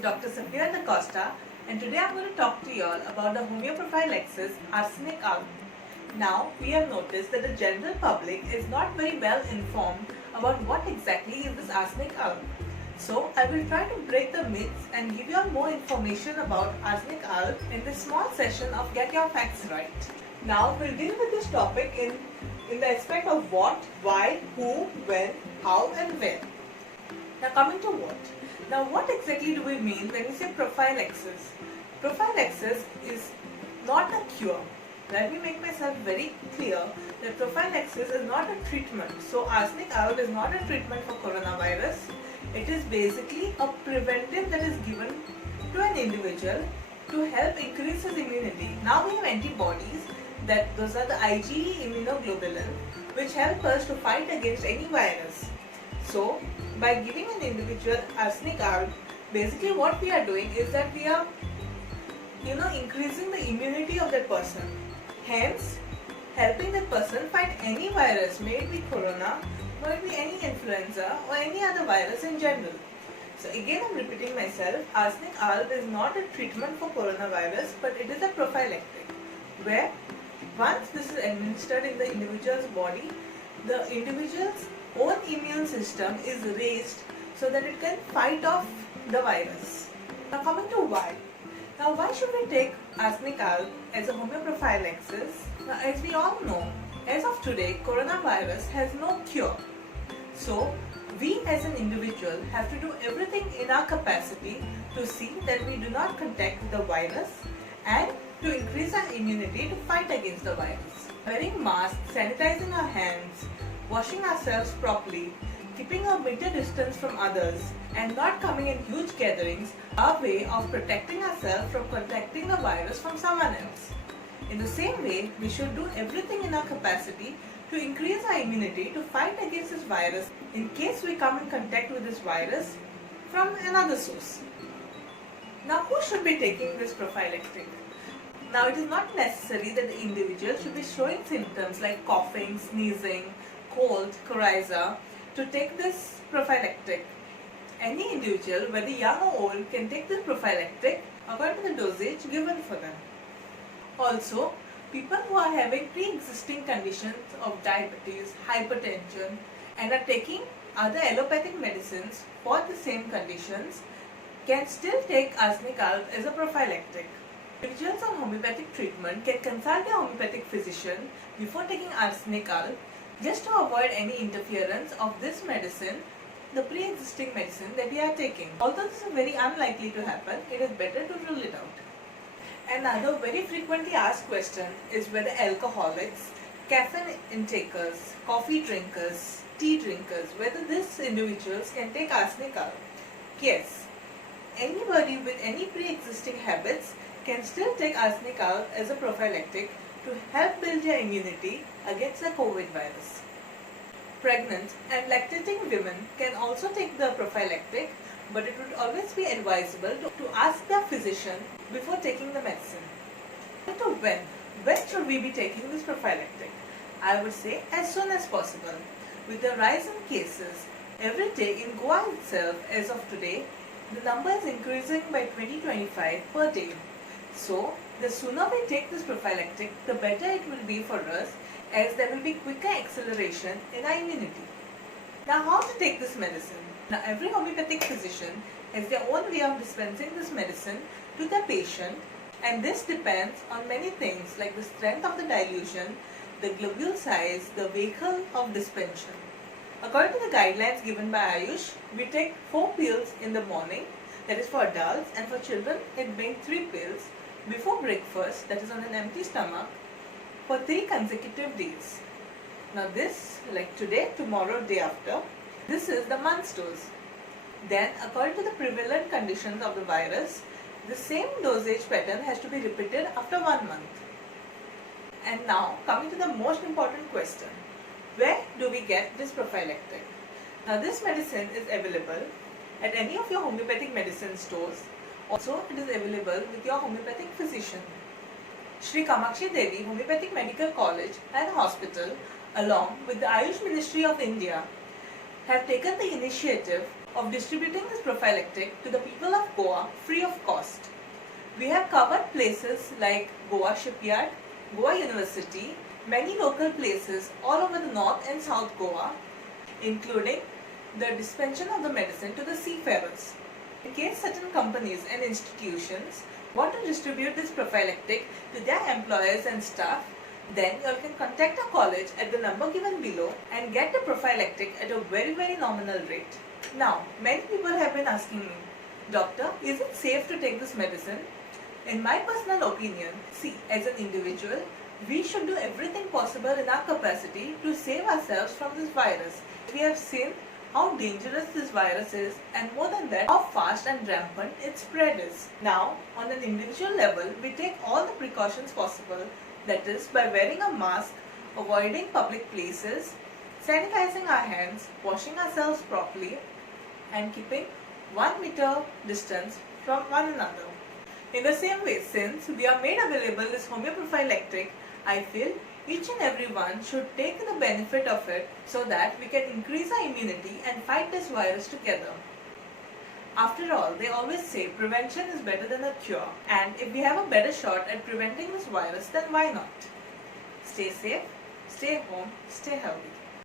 Dr. Safira Da Costa, and today I'm going to talk to you all about the homeoprophylaxis arsenic alum. Now, we have noticed that the general public is not very well informed about what exactly is this arsenic alum. So, I will try to break the myths and give you all more information about arsenic alum in this small session of Get Your Facts Right. Now, we'll deal with this topic in the aspect of what, why, who, when, how and where. Now coming to what. Now what exactly do we mean when we say prophylaxis? Prophylaxis is not a cure. Let me make myself very clear that prophylaxis is not a treatment. So arsenic alum is not a treatment for coronavirus. It is basically a preventive that is given to an individual to help increase his immunity. Now we have antibodies, that those are the IgE immunoglobulin, which help us to fight against any virus. So, by giving an individual arsenic alum, basically what we are doing is that we are, increasing the immunity of that person. Hence, helping that person fight any virus, may it be corona, may it be any influenza or any other virus in general. So again, I'm repeating myself, arsenic alum is not a treatment for coronavirus, but it is a prophylactic, where once this is administered in the individual's body, the individual's own immune system is raised so that it can fight off the virus. Now coming to why. Now why should we take arsenic alum as a homeoprophylaxis? Now as we all know, as of today, coronavirus has no cure. So we as an individual have to do everything in our capacity to see that we do not contact the virus and to increase our immunity to fight against the virus. Wearing masks, sanitizing our hands, washing ourselves properly, keeping a meter distance from others, and not coming in huge gatherings are a way of protecting ourselves from contacting the virus from someone else. In the same way, we should do everything in our capacity to increase our immunity to fight against this virus in case we come in contact with this virus from another source. Now, who should be taking this prophylactic? Now, it is not necessary that the individual should be showing symptoms like coughing, sneezing, cold, coryza to take this prophylactic. Any individual, whether young or old, can take this prophylactic according to the dosage given for them. Also, people who are having pre-existing conditions of diabetes, hypertension and are taking other allopathic medicines for the same conditions can still take arsenic alum as a prophylactic. Individuals on homeopathic treatment can consult a homeopathic physician before taking arsenic alum just to avoid any interference of this medicine, the pre-existing medicine that we are taking. Although this is very unlikely to happen, it is better to rule it out. Another very frequently asked question is whether alcoholics, caffeine intakers, coffee drinkers, tea drinkers, whether these individuals can take arsenic alum. Yes, anybody with any pre-existing habits can still take arsenic alum as a prophylactic to help build your immunity against the COVID virus. Pregnant and lactating women can also take the prophylactic, but it would always be advisable to ask their physician before taking the medicine. So when should we be taking this prophylactic? I would say as soon as possible. With the rise in cases every day in Goa itself as of today, the number is increasing by 20-25 per day. So, the sooner we take this prophylactic, the better it will be for us, as there will be quicker acceleration in our immunity. Now, how to take this medicine? Now, every homeopathic physician has their own way of dispensing this medicine to the patient, and this depends on many things like the strength of the dilution, the globule size, the vehicle of dispensation. According to the guidelines given by Ayush, we take 4 pills in the morning, that is for adults, and for children it being 3 pills before breakfast, that is on an empty stomach, for 3 consecutive days. Now this, like today, tomorrow, day after, this is the month's dose. Then, according to the prevalent conditions of the virus, the same dosage pattern has to be repeated after 1 month. And now, coming to the most important question, where do we get this prophylactic? Now this medicine is available at any of your homeopathic medicine stores. Also, it is available with your homeopathic physician. Shri Kamakshi Devi Homeopathic Medical College and Hospital, along with the Ayush Ministry of India, have taken the initiative of distributing this prophylactic to the people of Goa free of cost. We have covered places like Goa Shipyard, Goa University, many local places all over the North and South Goa, including the dispensation of the medicine to the seafarers. In case certain companies and institutions want to distribute this prophylactic to their employees and staff, then you can contact our college at the number given below and get the prophylactic at a very nominal rate. Now, many people have been asking me, Doctor, is it safe to take this medicine? In my personal opinion, see, as an individual, we should do everything possible in our capacity to save ourselves from this virus. We have seen how dangerous this virus is, and more than that, how fast and rampant its spread is. Now, on an individual level, we take all the precautions possible, that is, by wearing a mask, avoiding public places, sanitizing our hands, washing ourselves properly, and keeping 1 meter distance from one another. In the same way, since we are made available this homeoprophylactic, I feel each and everyone should take the benefit of it so that we can increase our immunity and fight this virus together. After all, they always say prevention is better than a cure, and if we have a better shot at preventing this virus, then why not? Stay safe, stay home, stay healthy.